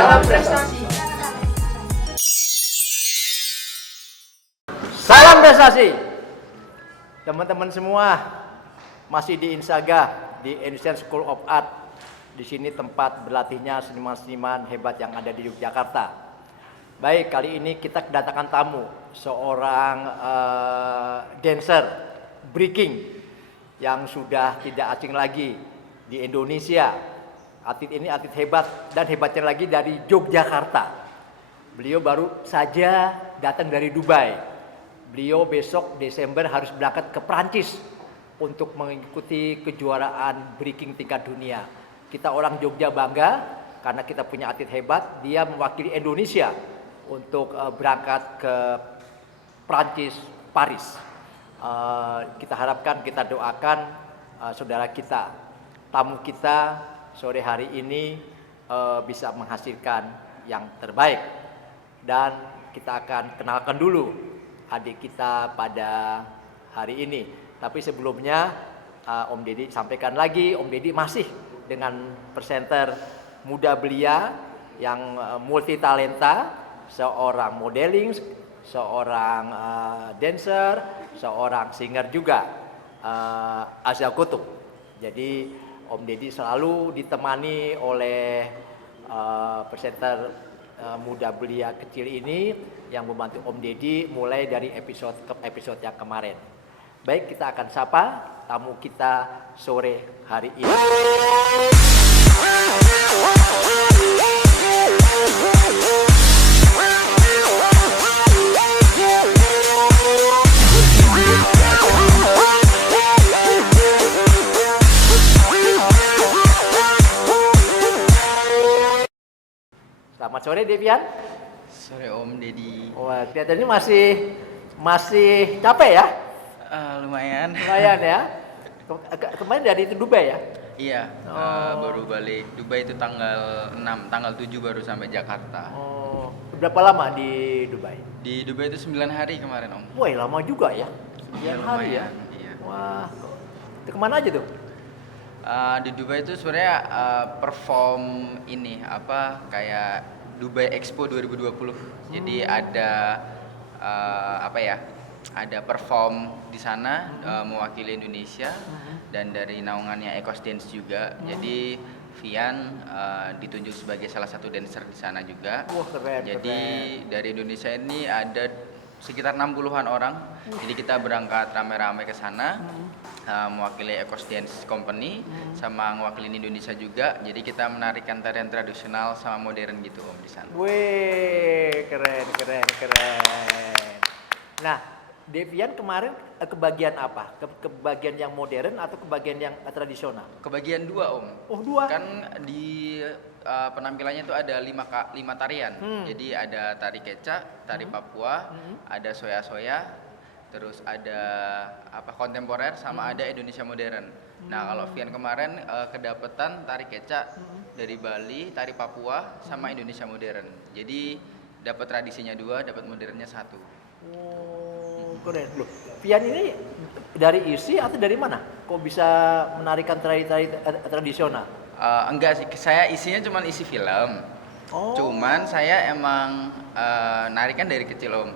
Salam prestasi. Salam prestasi. Teman-teman semua masih di Insaga, di Indonesian School of Art. Di sini tempat berlatihnya seniman-seniman hebat yang ada di Yogyakarta. Baik, kali ini kita kedatangan tamu, seorang dancer breaking yang sudah tidak asing lagi di Indonesia. Atlet ini atlet hebat dan hebatnya lagi dari Yogyakarta. Beliau baru saja datang dari Dubai. Beliau besok Desember harus berangkat ke Prancis untuk mengikuti kejuaraan breaking tingkat dunia. Kita orang Jogja bangga karena kita punya atlet hebat. Dia mewakili Indonesia untuk berangkat ke Prancis, Paris. Kita harapkan, kita doakan saudara kita, tamu kita sore hari ini bisa menghasilkan yang terbaik. Dan kita akan kenalkan dulu adik kita pada hari ini. Tapi sebelumnya Om Deddy sampaikan lagi, Om Deddy masih dengan presenter muda belia yang multi talenta, seorang modeling, seorang dancer, seorang singer juga, Aza Kutub. Jadi Om Deddy selalu ditemani oleh presenter muda belia kecil ini yang membantu Om Deddy mulai dari episode ke episode yang kemarin. Baik, kita akan sapa tamu kita sore hari ini. Selamat sore Devian. Sore Om Deddy. Wah, kelihatannya masih capek ya? Lumayan. Lumayan ya. Kemarin dari Dubai ya? Iya, baru balik Dubai itu tanggal 6, tanggal 7 baru sampai Jakarta. Oh, berapa lama di Dubai? Di Dubai itu 9 hari kemarin Om. Wah, lama juga ya? 9 hari ya? Iya. Wah, itu kemana aja tuh? Di Dubai itu sebenarnya perform ini kayak Dubai Expo 2020. Jadi ada ada perform di sana mewakili Indonesia dan dari naungannya Ecos Dance juga. Jadi Vian ditunjuk sebagai salah satu dancer di sana juga. Wah, keren. Jadi dari Indonesia ini ada sekitar 60-an orang. Jadi kita berangkat rame-rame ke sana mewakili Ecos Dance Company sama mewakili Indonesia juga. Jadi kita menarikan tarian tradisional sama modern gitu Om di sana. Wih, keren. Nah, Devian kemarin kebagian apa? Kebagian yang modern atau kebagian yang tradisional? Kebagian dua Om. Oh, dua? Kan di penampilannya itu ada 5 tarian. Jadi ada tari kecak, tari Papua, ada soya-soya, terus ada kontemporer sama ada Indonesia modern. Nah, kalau Vian kemarin kedapetan tari kecak dari Bali, tari Papua sama Indonesia modern. Jadi dapat tradisinya 2, dapat modernnya 1. Oh, keren. Loh, Vian ini dari ISI atau dari mana? Kok bisa menarikan tari-tari tradisional? Enggak sih, saya isinya cuma isi film. Oh. Cuman saya emang narikan dari kecil Om.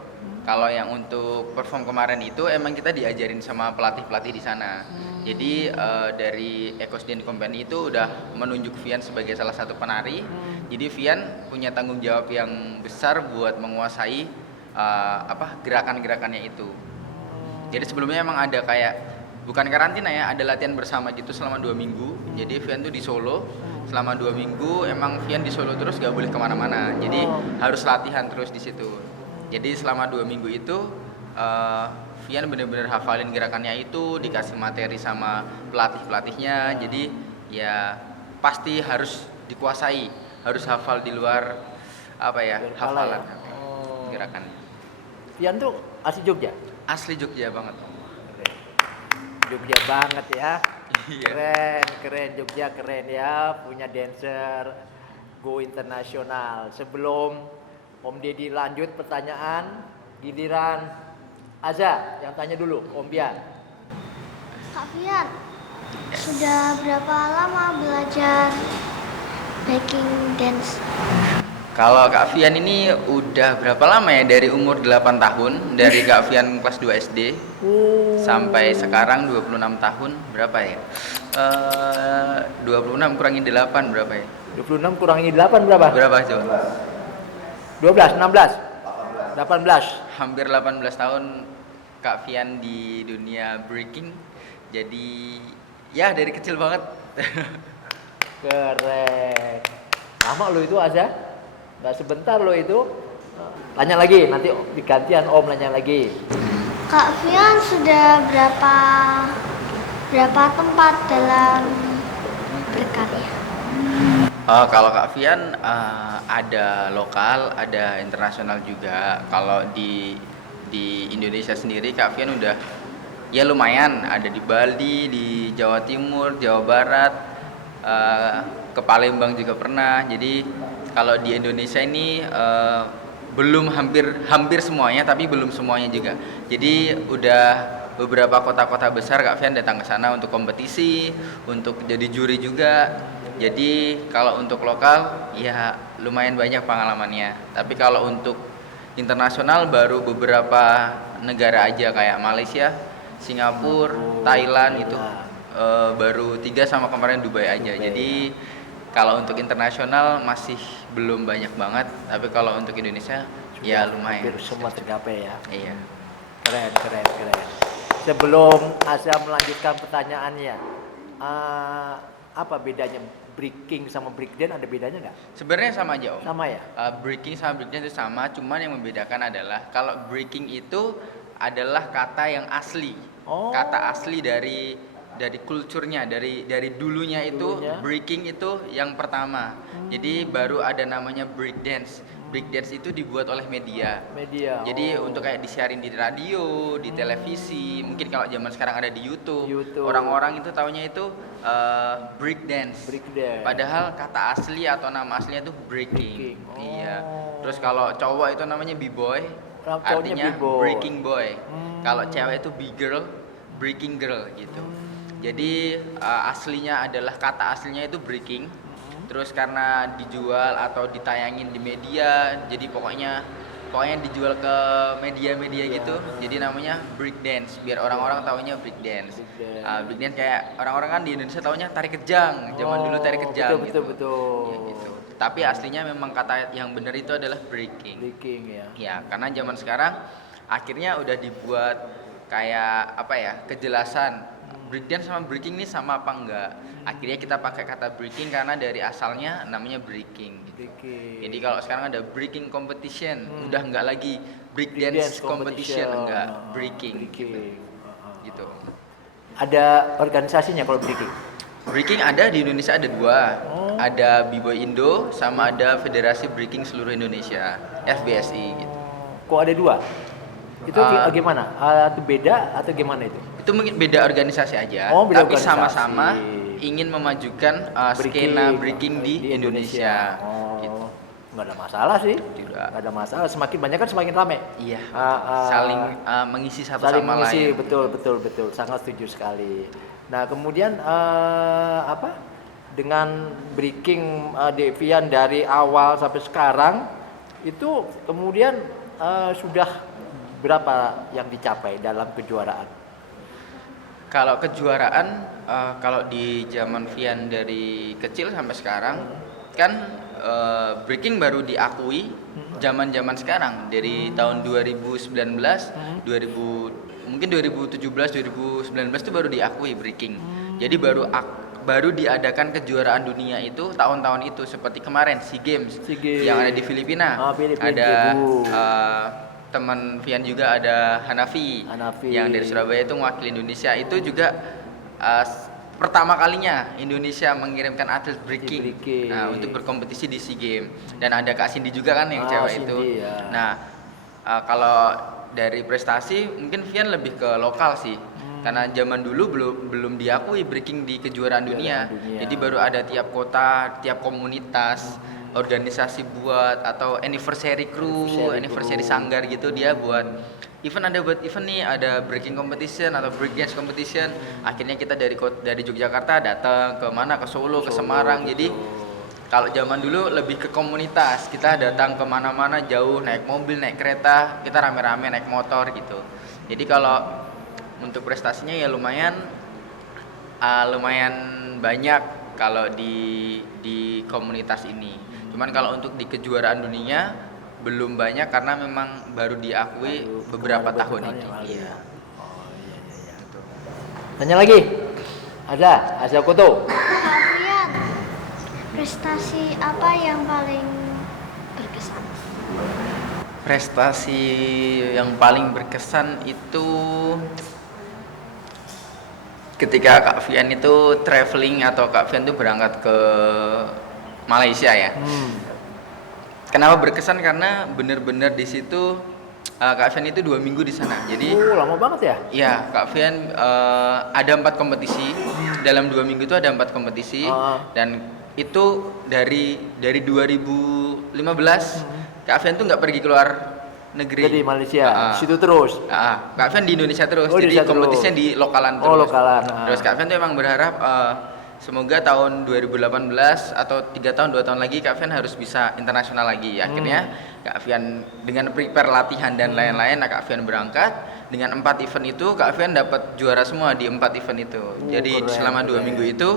Kalau yang untuk perform kemarin itu emang kita diajarin sama pelatih-pelatih di sana. Jadi dari Ecos Dance Company itu udah menunjuk Vian sebagai salah satu penari. Jadi Vian punya tanggung jawab yang besar buat menguasai gerakan-gerakannya itu. Jadi sebelumnya emang ada kayak bukan karantina ya, ada latihan bersama gitu selama 2 minggu. Jadi Vian tuh di Solo selama 2 minggu. Emang Vian di Solo terus gak boleh kemana-mana. Jadi harus latihan terus di situ. Jadi selama 2 minggu itu Vian bener-bener hafalin gerakannya itu, dikasih materi sama pelatih-pelatihnya. Jadi ya pasti harus dikuasai, harus hafal di luar hafalan gerakannya. Vian tuh asli Jogja? Asli Jogja banget Om. Jogja banget ya. Iya. Keren Jogja keren ya, punya dancer go internasional. Sebelum Om Deddy lanjut pertanyaan, giliran Aza yang tanya dulu, Om Bian. Kak Vian, sudah berapa lama belajar breaking dance? Kalau Kak Fian ini udah berapa lama ya? Dari umur 8 tahun, dari Kak Fian kelas 2 SD sampai sekarang 26 tahun, berapa ya? 26 kurangi 8 berapa ya? 26 kurangi 8 berapa? Berapa coba? 12, 16, 18. Hampir 18 tahun Kak Fian di dunia breaking. Jadi ya dari kecil banget. Keren. Lama lo itu aja? Nggak sebentar lo itu. Tanya lagi, nanti digantian Om nanya lagi. Kak Fian sudah berapa tempat dalam berkarya? Kalau Kak Fian ada lokal, ada internasional juga. Kalau di Indonesia sendiri Kak Fian udah ya lumayan, ada di Bali, di Jawa Timur, Jawa Barat, ke Palembang juga pernah. Jadi kalau di Indonesia ini belum hampir semuanya, tapi belum semuanya juga. Jadi udah beberapa kota-kota besar Kak Fian datang ke sana untuk kompetisi, untuk jadi juri juga. Jadi kalau untuk lokal ya lumayan banyak pengalamannya. Tapi kalau untuk internasional baru beberapa negara aja kayak Malaysia, Singapura, Thailand itu baru 3 sama kemarin Dubai aja. Jadi kalau untuk internasional masih belum banyak banget, tapi kalau untuk Indonesia ya lumayan. Hampir semua tercapai ya. Iya. Keren. Sebelum Asya melanjutkan pertanyaannya, apa bedanya breaking sama breakdance? Ada bedanya nggak? Sebenarnya sama aja Om. Sama ya? Breaking sama breakdance itu sama, cuman yang membedakan adalah kalau breaking itu adalah kata yang asli. Oh. Kata asli dari kulturnya, dari dulunya itu breaking itu yang pertama. Jadi baru ada namanya breakdance. Breakdance itu dibuat oleh media. Jadi untuk kayak disiarin di radio, di televisi, mungkin kalau zaman sekarang ada di YouTube. Orang-orang itu taunya itu breakdance. Padahal kata asli atau nama aslinya itu breaking. Iya. Terus kalau cowok itu namanya b-boy, artinya breaking boy. Kalau cewek itu b-girl, breaking girl gitu. Jadi aslinya adalah kata aslinya itu breaking. Terus karena dijual atau ditayangin di media, jadi pokoknya dijual ke media-media gitu. Jadi namanya breakdance, biar orang-orang taunya breakdance. Breakdance kayak orang-orang kan di Indonesia taunya tari kejang, zaman dulu tari kejang betul. Ya, gitu. Tapi aslinya memang kata yang benar itu adalah breaking. Ya. Ya, karena zaman sekarang akhirnya udah dibuat kayak apa ya, kejelasan breakdance sama breaking ini sama apa enggak. Akhirnya kita pakai kata breaking karena dari asalnya namanya breaking gitu. Jadi kalau sekarang ada breaking competition, udah enggak lagi breakdance competition, enggak, breaking. Gitu. Ada organisasinya kalau breaking? Breaking ada di Indonesia ada 2. Ada B-Boy Indo sama ada Federasi Breaking Seluruh Indonesia, FBSI gitu. Kok ada 2? Itu gimana? Itu beda atau gimana itu? Itu mungkin beda organisasi aja, beda tapi organisasi. sama-sama ingin memajukan skena breaking di Indonesia. Gitu. Nggak ada masalah sih. Tidak. Nggak ada masalah. Semakin banyak kan semakin ramai. Iya. Saling mengisi satu saling sama mengisi, lain. Betul. Sangat setuju sekali. Nah kemudian dengan breaking Devian dari awal sampai sekarang itu kemudian sudah berapa yang dicapai dalam kejuaraan? Kalau kejuaraan, kalau di zaman Vian dari kecil sampai sekarang, kan breaking baru diakui zaman-zaman sekarang dari tahun 2019, mungkin 2017, 2019 itu baru diakui breaking. Jadi baru diadakan kejuaraan dunia itu tahun-tahun itu, seperti kemarin SEA Games yang ada di Filipina. Ada teman Vian juga ada Hanafi yang dari Surabaya itu mewakili Indonesia. Itu juga pertama kalinya Indonesia mengirimkan atlet breaking untuk berkompetisi di SEA Games. Dan ada Kak Cindy juga kan yang cewek itu. Ya. Nah kalau dari prestasi mungkin Vian lebih ke lokal sih. Karena zaman dulu belum diakui breaking di kejuaraan dunia. Jadi baru ada tiap kota, tiap komunitas organisasi buat, atau anniversary crew, anniversary sanggar gitu, dia buat event nih, ada breaking competition atau breakdance competition. Akhirnya kita dari Yogyakarta datang ke mana, ke Solo, ke Semarang. Jadi Kalau zaman dulu lebih ke komunitas, kita datang kemana-mana jauh, naik mobil, naik kereta, kita rame-rame naik motor gitu. Jadi kalau untuk prestasinya ya lumayan lumayan banyak kalau di komunitas ini. Cuman kalau untuk di kejuaraan dunia belum banyak karena memang baru diakui beberapa tahun ini. Iya. Oh iya iya iya. Tanya lagi. Ada Asia Kutu. Kak Fian, prestasi apa yang paling berkesan? Prestasi yang paling berkesan itu ketika Kak Fian itu traveling atau Kak Fian itu berangkat ke Malaysia ya. Kenapa berkesan? Karena bener-bener di situ Kak Fian itu 2 minggu di sana. Jadi Lama banget ya? iya, Kak Fian ada 4 kompetisi. Dalam 2 minggu itu ada 4 kompetisi dan itu dari 2015 Kak Fian tuh nggak pergi keluar negeri. Jadi Malaysia, situ terus. Kak Fian di Indonesia terus. Oh, Jadi Indonesia kompetisinya terus. di lokalan terus. Oh, lokalan. Terus Kak Fian tuh emang berharap semoga tahun 2018 atau 3 tahun 2 tahun lagi Kak Fian harus bisa internasional lagi. Akhirnya Kak Fian dengan prepare latihan dan lain-lain, Kak Fian berangkat dengan 4 event itu Kak Fian dapat juara semua di 4 event itu. Jadi keren, selama 2 minggu itu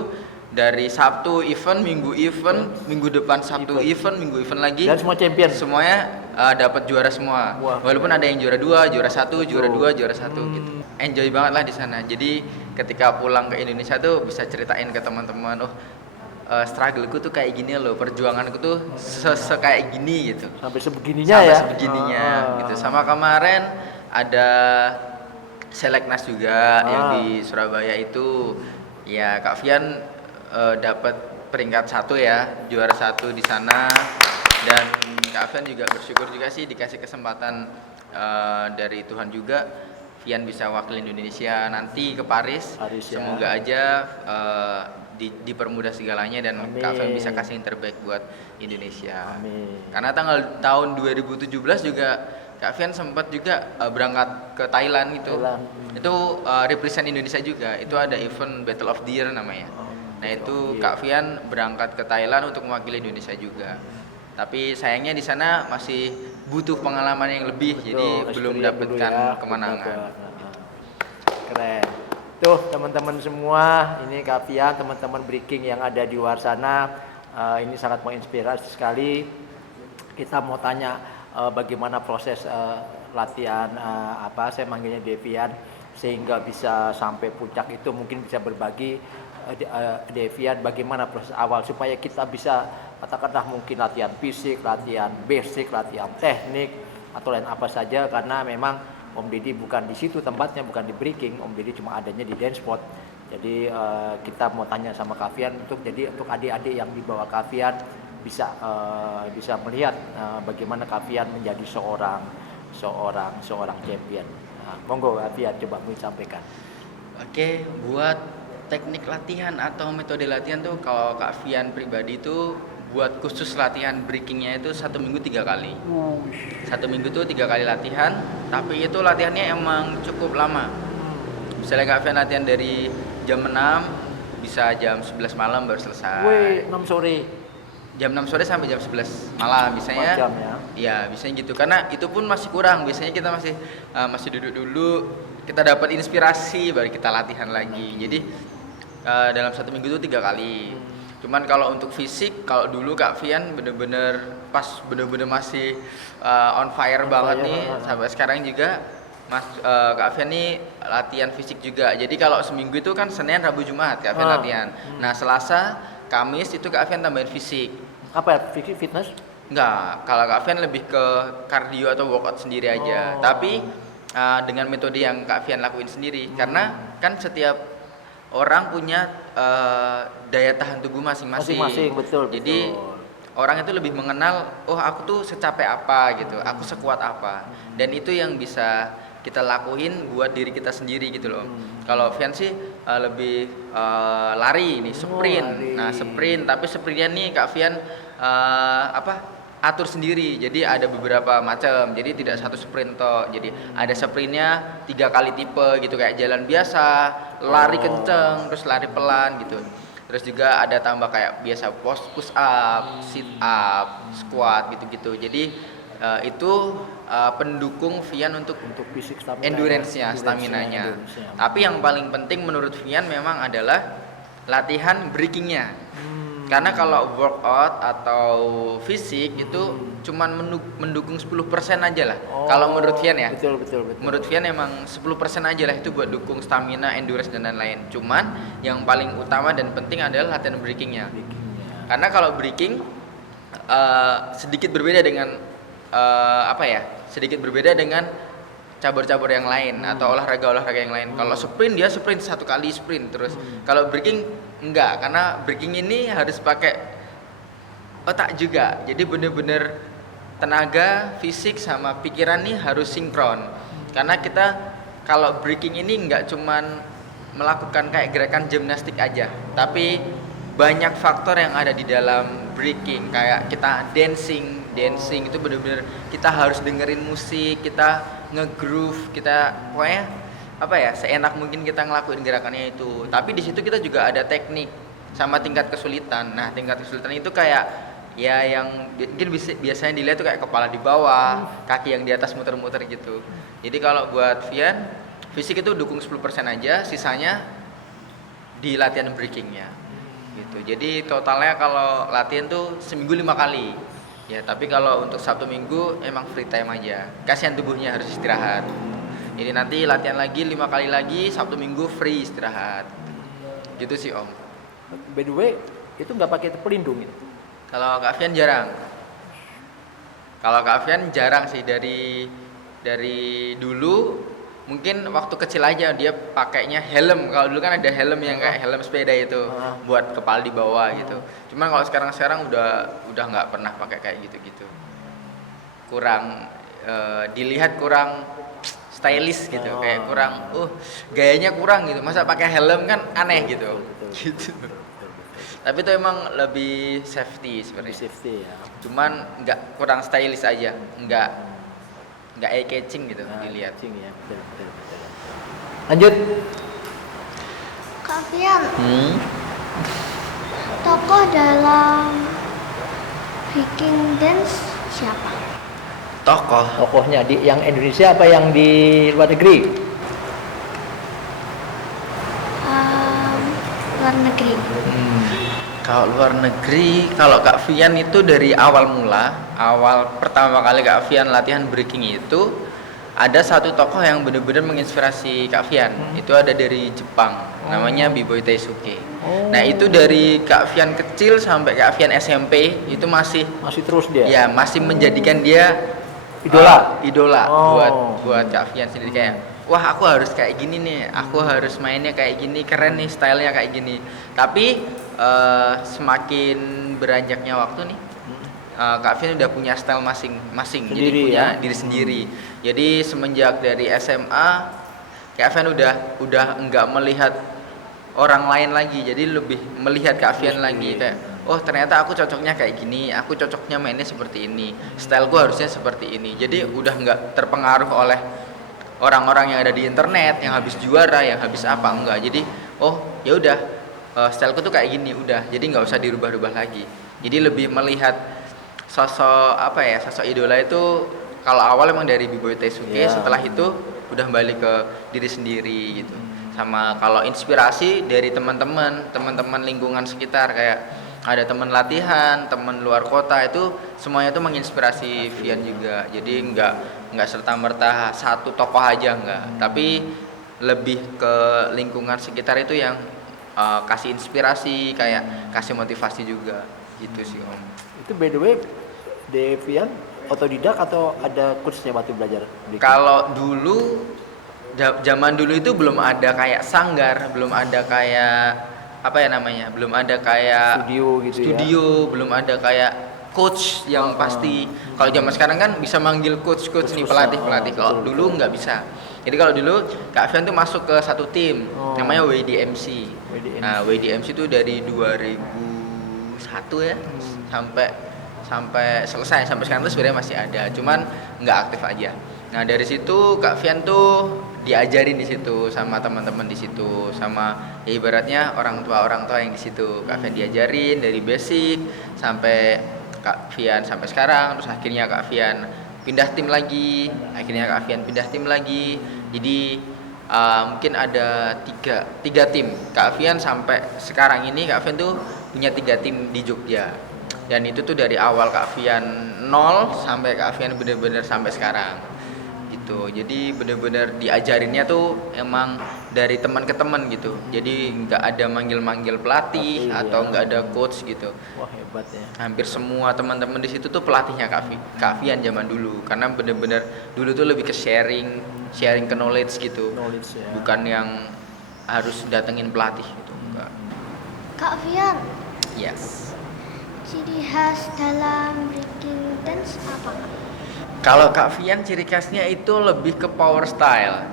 dari Sabtu event, Minggu event, Minggu depan Sabtu event, Minggu event lagi. Dan semua champion. Semuanya dapat juara semua. Wah. Walaupun ada yang juara 2, juara 1, juara 2, juara 1 gitu. Enjoy banget lah di sana. Jadi ketika pulang ke Indonesia tuh bisa ceritain ke teman-teman, struggleku tuh kayak gini loh, perjuanganku tuh kayak gini gitu. Sampai sebegininya Sampai ya. sebegininya gitu. Sama kemarin ada Seleknas juga yang di Surabaya itu. Ya Kak Fian dapat peringkat 1 ya, juara 1 di sana. Dan Kak Fian juga bersyukur juga sih dikasih kesempatan dari Tuhan juga, Fian bisa wakil Indonesia nanti ke Paris. Ya. Semoga aja dipermudah segalanya dan Amin. Kak Fian bisa kasih yang terbaik buat Indonesia. Amin. Karena tahun 2017 juga Kak Fian sempat juga berangkat ke Thailand gitu. Itu represent Indonesia juga. Itu ada event Battle of Deer namanya. Nah itu Kak Fian berangkat ke Thailand untuk mewakili Indonesia juga. Tapi sayangnya di sana masih butuh pengalaman yang lebih, jadi belum dapatkan kemenangan. Keren. Tuh teman-teman semua, ini Kak Fian, teman-teman breaking yang ada di luar sana, ini sangat menginspirasi sekali. Kita mau tanya bagaimana proses latihan saya manggilnya Devian sehingga bisa sampai puncak itu, mungkin bisa berbagi Devian bagaimana proses awal supaya kita bisa katakanlah mungkin latihan fisik, latihan basic, latihan teknik atau lain apa saja, karena memang Om Didi bukan di situ tempatnya, bukan di breaking, Om Didi cuma adanya di dance spot. Jadi kita mau tanya sama Kak Fian untuk adik-adik yang di bawah Kak Fian bisa melihat bagaimana Kak Fian menjadi seorang champion. Monggo Kak Fian coba mau sampaikan. Oke, buat teknik latihan atau metode latihan tuh kalau Kak Fian pribadi tuh buat khusus latihan breakingnya itu 1 minggu 3 kali. 1 minggu tuh 3 kali latihan, tapi itu latihannya emang cukup lama. Misalnya Kak Fian latihan dari jam 6 bisa jam 11 malam baru selesai. Wih, 6 sore. Jam 6 sore sampai jam 11 malam biasanya. 4 jam ya. Iya, biasanya gitu. Karena itu pun masih kurang. Biasanya kita masih duduk dulu, kita dapat inspirasi baru kita latihan lagi. Jadi dalam 1 minggu itu 3 kali. Cuman kalau untuk fisik, kalau dulu Kak Fian bener-bener masih on fire banget nih, sampai sekarang juga Kak Fian nih latihan fisik juga. Jadi kalau seminggu itu kan Senin, Rabu, Jumat Kak Fian latihan. Nah Selasa, Kamis itu Kak Fian tambahin fisik. Apa ya, fitness? Enggak, kalau Kak Fian lebih ke kardio atau workout sendiri aja. Tapi dengan metode yang Kak Fian lakuin sendiri, karena kan setiap orang punya daya tahan tubuh masing-masing. Betul. Jadi orang itu lebih mengenal, aku tuh secapek apa gitu, aku sekuat apa, dan itu yang bisa kita lakuin buat diri kita sendiri gitu loh. Kalau Fian sih lebih lari nih, sprint. Nah sprint, tapi sprintnya nih Kak Fian atur sendiri. Jadi ada beberapa macam. Jadi tidak satu sprint toh. Jadi ada sprintnya 3 kali tipe gitu, kayak jalan biasa, lari kenceng, terus lari pelan gitu. Terus juga ada tambah kayak biasa push up, sit up, squat gitu-gitu. Jadi itu pendukung Vian untuk fisik stamina, endurance-nya, stamina-nya. Tapi yang paling penting menurut Vian memang adalah latihan breaking-nya. Karena kalau workout atau fisik itu cuman mendukung 10% aja lah. Kalau menurut Vian ya. Betul. Menurut Vian emang 10% aja lah itu buat dukung stamina, endurance dan lain-lain. Cuman yang paling utama dan penting adalah latihan breaking-nya. Karena kalau breaking sedikit berbeda dengan sedikit berbeda dengan cabur-cabur yang lain atau olahraga-olahraga yang lain. Kalau sprint dia sprint satu kali sprint terus. Kalau breaking enggak, karena breaking ini harus pakai otak juga. Jadi bener-bener tenaga, fisik sama pikiran nih harus sinkron. Karena kita kalau breaking ini enggak cuman melakukan kayak gerakan gimnastik aja, tapi banyak faktor yang ada di dalam breaking. Kayak kita dancing itu bener-bener kita harus dengerin musik, kita nge-groove, kita pokoknya seenak mungkin kita ngelakuin gerakannya itu. Tapi di situ kita juga ada teknik sama tingkat kesulitan. Nah, tingkat kesulitan itu kayak ya yang mungkin biasanya dilihat tuh kayak kepala di bawah, kaki yang di atas muter-muter gitu. Jadi kalau buat Vian, fisik itu dukung 10% aja, sisanya di latihan breakingnya gitu. Jadi totalnya kalau latihan tuh seminggu 5 kali. Ya, tapi kalau untuk Sabtu Minggu emang free time aja. Kasihan tubuhnya harus istirahat. Jadi nanti latihan lagi 5 kali lagi, Sabtu Minggu free istirahat. Gitu sih Om. By the way, itu nggak pakai pelindung itu? Kalau Kak Vian jarang. Kalau Kak Vian jarang sih dari dulu. Mungkin waktu kecil aja dia pakainya helm. Kalau dulu kan ada helm yang kayak helm sepeda itu buat kepala di bawah gitu. Cuman kalau sekarang udah nggak pernah pakai kayak gitu. Kurang dilihat kurang stylish gitu, kayak kurang gayanya kurang gitu. Masa pakai helm kan aneh gitu. Gitu. Tapi itu emang lebih safety sebenarnya. Safety ya. Cuman nggak kurang stylish aja, nggak eye catching gitu dilihat. Ya. Betul. Lanjut. Kak Vian, tokoh dalam Viking Dance siapa? Tokohnya yang Indonesia apa yang di luar negeri? Luar negeri. Kalau luar negeri, kalau Kak Vian itu dari awal pertama kali Kak Vian latihan breaking itu ada satu tokoh yang benar-benar menginspirasi Kak Vian. Itu ada dari Jepang, namanya B-Boy Taisuke. Nah, itu dari Kak Vian kecil sampai Kak Vian SMP itu masih terus dia. Ya, masih menjadikan dia idola buat Kak Vian sendiri, kayak wah aku harus kayak gini nih, aku harus mainnya kayak gini, keren nih stylenya kayak gini. Tapi semakin beranjaknya waktu nih, Kak Vian udah punya style masing-masing, jadi punya diri sendiri. Jadi semenjak dari SMA, Kak Vian udah enggak melihat orang lain lagi, jadi lebih melihat Kak Vian lagi kayak ternyata aku cocoknya kayak gini, aku cocoknya mainnya seperti ini, styleku harusnya seperti ini. Jadi udah enggak terpengaruh oleh orang-orang yang ada di internet, yang habis juara, yang habis apa, enggak. Jadi ya udah, styleku tuh kayak gini, udah. Jadi nggak usah dirubah-rubah lagi. Jadi lebih melihat sosok idola itu kalau awal emang dari B-Boy Taisuke, setelah itu udah balik ke diri sendiri gitu. Sama kalau inspirasi dari teman-teman lingkungan sekitar, kayak ada teman latihan, teman luar kota, itu semuanya tuh menginspirasi Vian juga. Jadi nggak serta-merta satu tokoh aja, nggak, tapi lebih ke lingkungan sekitar itu yang kasih inspirasi, kayak kasih motivasi juga gitu sih Om. Itu by the way, Devian otodidak atau ada coachnya waktu belajar? Kalau dulu, zaman dulu itu belum ada kayak sanggar, belum ada kayak belum ada kayak studio, belum ada kayak coach yang pasti. Kalau zaman sekarang kan bisa manggil coach nih, pelatih. Kalau dulu nggak bisa. Jadi kalau dulu Kak Vian tuh masuk ke satu tim namanya WDMC. Nah, WDMC itu dari 2001 ya sampai selesai, sampai sekarang tuh sebenarnya masih ada, cuman nggak aktif aja. Nah, dari situ Kak Vian tuh diajarin di situ sama teman-teman di situ, sama ya ibaratnya orang tua yang di situ. Kak Fian diajarin dari basic sampai Kak Fian sampai sekarang, terus akhirnya Kak Fian pindah tim lagi, jadi mungkin ada tiga tim. Kak Fian sampai sekarang ini Kak Fian tuh punya 3 tim di Jogja, dan itu tuh dari awal Kak Fian 0 sampai Kak Fian bener-bener sampai sekarang gitu. Jadi bener-bener diajarinnya tuh emang dari teman ke teman gitu, jadi nggak ada manggil-manggil pelatih atau nggak ada coach gitu. Wah, hebat ya. Hampir semua teman-teman di situ tuh pelatihnya Kak Fian zaman dulu, karena bener-bener dulu tuh lebih ke sharing ke knowledge gitu, Knowledge ya. bukan yang harus datengin pelatih gitu. Enggak. Kak Fian, Yes. ciri khas dalam breaking dance apa, Kak? Kalau Kak Fian ciri khasnya itu lebih ke power style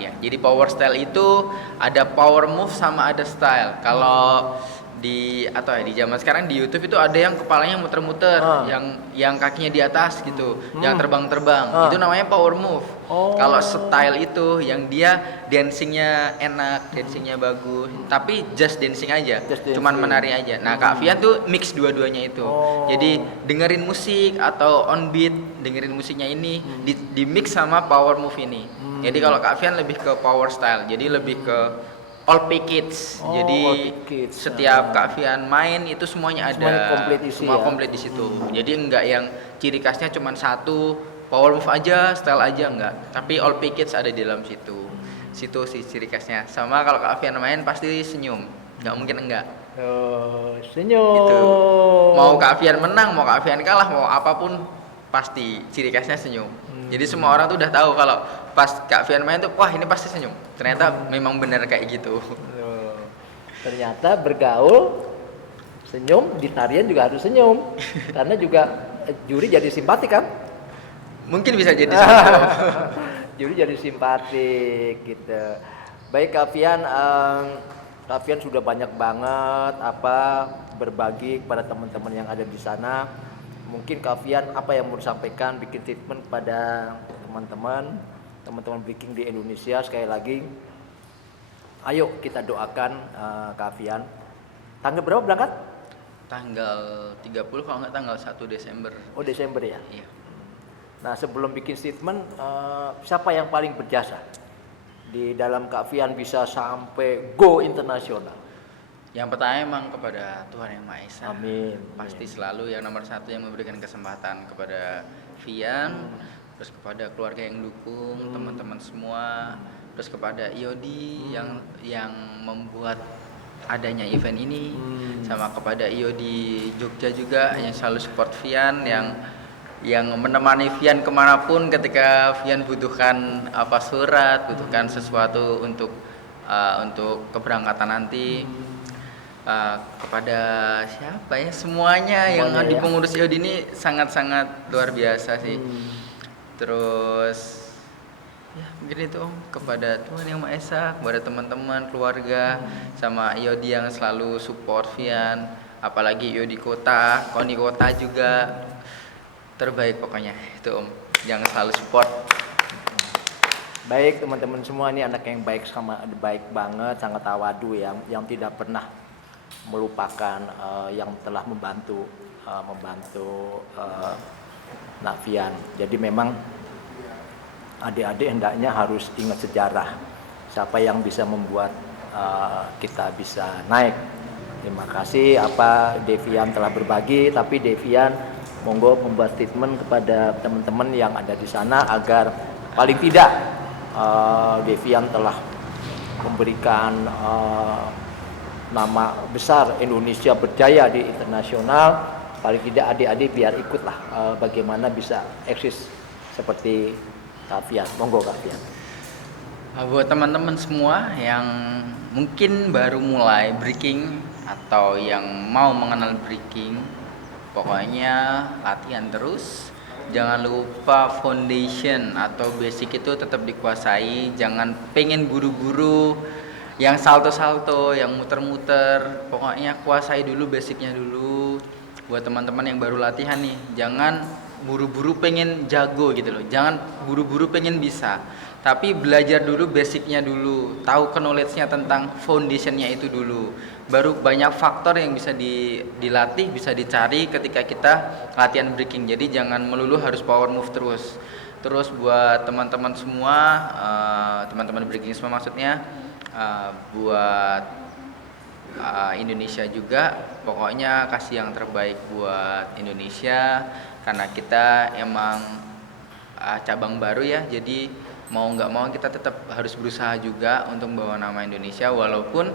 ya. Jadi power style itu ada power move sama ada style. Kalau di zaman sekarang di YouTube itu ada yang kepalanya muter-muter, yang kakinya di atas gitu, yang terbang-terbang. Itu namanya power move. Oh. Kalau style itu yang dia dancingnya enak, dancingnya bagus, tapi just dancing aja, Just dancing. cuman menari aja. Nah, Kak Fian tuh mix dua-duanya itu. Oh. Jadi dengerin musik atau on beat, dengerin musiknya ini di mix sama power move ini. Jadi kalau Kak Fian lebih ke power style, jadi lebih ke all package. Oh, Jadi all package. setiap Kak Fian main itu semuanya ada. Semuanya komplit isi Semua ya? komplit di situ. Jadi enggak yang ciri khasnya cuma satu, power move aja, style aja enggak. Tapi all package ada di dalam situ. Situ sih ciri khasnya. Sama kalau Kak Fian main pasti senyum. Enggak mungkin enggak. Oh, senyum. Gitu. Mau Kak Fian menang, mau Kak Fian kalah, mau apapun pasti ciri khasnya senyum. Jadi semua orang tuh udah tahu kalau pas Kak Fian main tuh, wah ini pasti senyum. Ternyata memang benar kayak gitu. Oh, ternyata bergaul senyum di tarian juga harus senyum. Karena juga juri jadi simpatik kan? Mungkin bisa jadi seperti itu. Juri jadi simpatik gitu. Baik Kak Fian, Kak Fian sudah banyak banget berbagi kepada teman-teman yang ada di sana. Mungkin Kak Fian apa yang mau disampaikan, bikin statement kepada teman-teman breaking di Indonesia. Sekali lagi, ayo kita doakan Kak Fian. Tanggal berapa berangkat? Tanggal 30 kalau nggak tanggal 1 Desember. Oh, Desember ya. Iya. Nah, sebelum bikin statement, siapa yang paling berjasa di dalam Kak Fian bisa sampai go internasional? Yang pertama emang kepada Tuhan Yang Maha Esa. Amin. Pasti selalu yang nomor satu yang memberikan kesempatan kepada Fian, terus kepada keluarga yang dukung, teman-teman semua, terus kepada IOD yang membuat adanya event ini, sama kepada IOD Jogja juga yang selalu support Fian, yang menemani Fian kemanapun ketika Fian butuhkan surat, butuhkan sesuatu untuk keberangkatan nanti. Kepada siapa ya, semuanya yang di pengurus IOD ini sangat-sangat luar biasa sih. Terus ya mungkin itu kepada Tuhan Yang Maha Esa, kepada teman-teman, keluarga, sama IOD yang selalu support Fian, apalagi IOD Kota, KONI Kota juga terbaik pokoknya itu yang selalu support. Baik teman-teman semua, ini anak yang baik banget, sangat tawadu yang tidak pernah melupakan yang telah membantu Nak Fian. Jadi memang adik-adik hendaknya harus ingat sejarah, siapa yang bisa membuat kita bisa naik. Terima kasih Devian telah berbagi, tapi Devian monggo membuat statement kepada teman-teman yang ada di sana agar paling tidak Devian telah memberikan nama besar Indonesia berjaya di internasional. Paling tidak adik-adik biar ikutlah bagaimana bisa eksis seperti Kak Fian. Monggo Kak Fian. Buat teman-teman semua yang mungkin baru mulai breaking atau yang mau mengenal breaking, pokoknya latihan terus. Jangan lupa foundation atau basic itu tetap dikuasai. Jangan pengen buru-buru yang salto-salto, yang muter-muter. Pokoknya kuasai dulu basicnya dulu. Buat teman-teman yang baru latihan nih, jangan buru-buru pengen jago gitu loh. Jangan buru-buru pengen bisa. Tapi belajar dulu basicnya dulu, tahu knowledge-nya tentang foundation-nya itu dulu. Baru banyak faktor yang bisa dilatih, bisa dicari ketika kita latihan breaking. Jadi jangan melulu harus power move terus. Terus buat teman-teman semua, teman-teman breaking semua maksudnya, buat Indonesia juga, pokoknya kasih yang terbaik buat Indonesia karena kita emang cabang baru ya, jadi mau nggak mau kita tetap harus berusaha juga untuk membawa nama Indonesia walaupun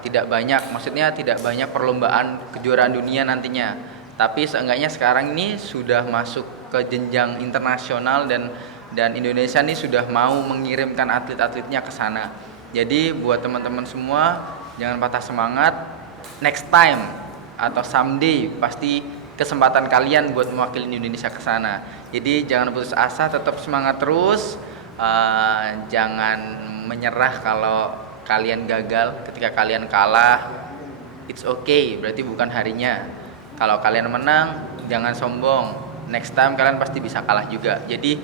tidak banyak, maksudnya tidak banyak perlombaan kejuaraan dunia nantinya, tapi seenggaknya sekarang ini sudah masuk ke jenjang internasional dan Indonesia ini sudah mau mengirimkan atlet-atletnya ke sana. Jadi buat teman-teman semua jangan patah semangat, next time atau someday pasti kesempatan kalian buat mewakili Indonesia ke sana. Jadi jangan putus asa, tetap semangat terus, jangan menyerah kalau kalian gagal. Ketika kalian kalah, it's okay, berarti bukan harinya. Kalau kalian menang, jangan sombong, next time kalian pasti bisa kalah juga. Jadi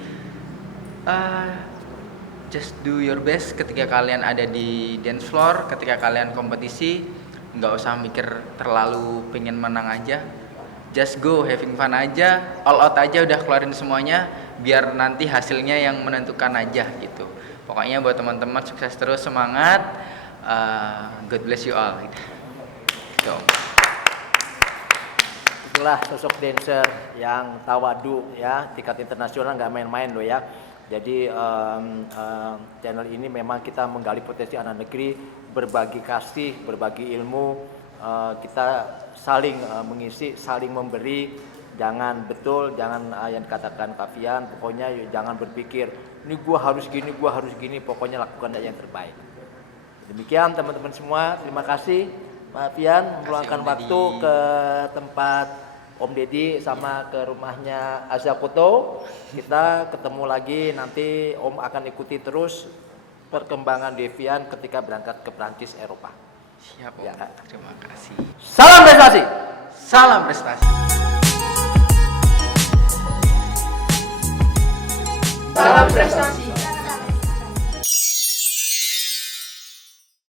just do your best ketika kalian ada di dance floor, ketika kalian kompetisi, nggak usah mikir terlalu pengen menang aja, just go having fun aja, all out aja, udah keluarin semuanya, biar nanti hasilnya yang menentukan aja gitu. Pokoknya buat teman-teman sukses terus, semangat, God bless you all gitu. So. Itulah sosok dancer yang tawadu ya, tingkat internasional nggak main-main loh ya. Jadi channel ini memang kita menggali potensi anak negeri, berbagi kasih, berbagi ilmu, kita saling mengisi, saling memberi. Jangan yang dikatakan Kak Fian, pokoknya jangan berpikir ini gua harus gini, pokoknya lakukan yang terbaik. Demikian teman-teman semua, terima kasih Pak Fian meluangkan waktu ke tempat Om Deddy sama ke rumahnya Azakuto. Kita ketemu lagi, nanti Om akan ikuti terus perkembangan Devian ketika berangkat ke Prancis, Eropa. Siap Om, Ya. terima kasih. Salam prestasi. Salam prestasi. Salam prestasi.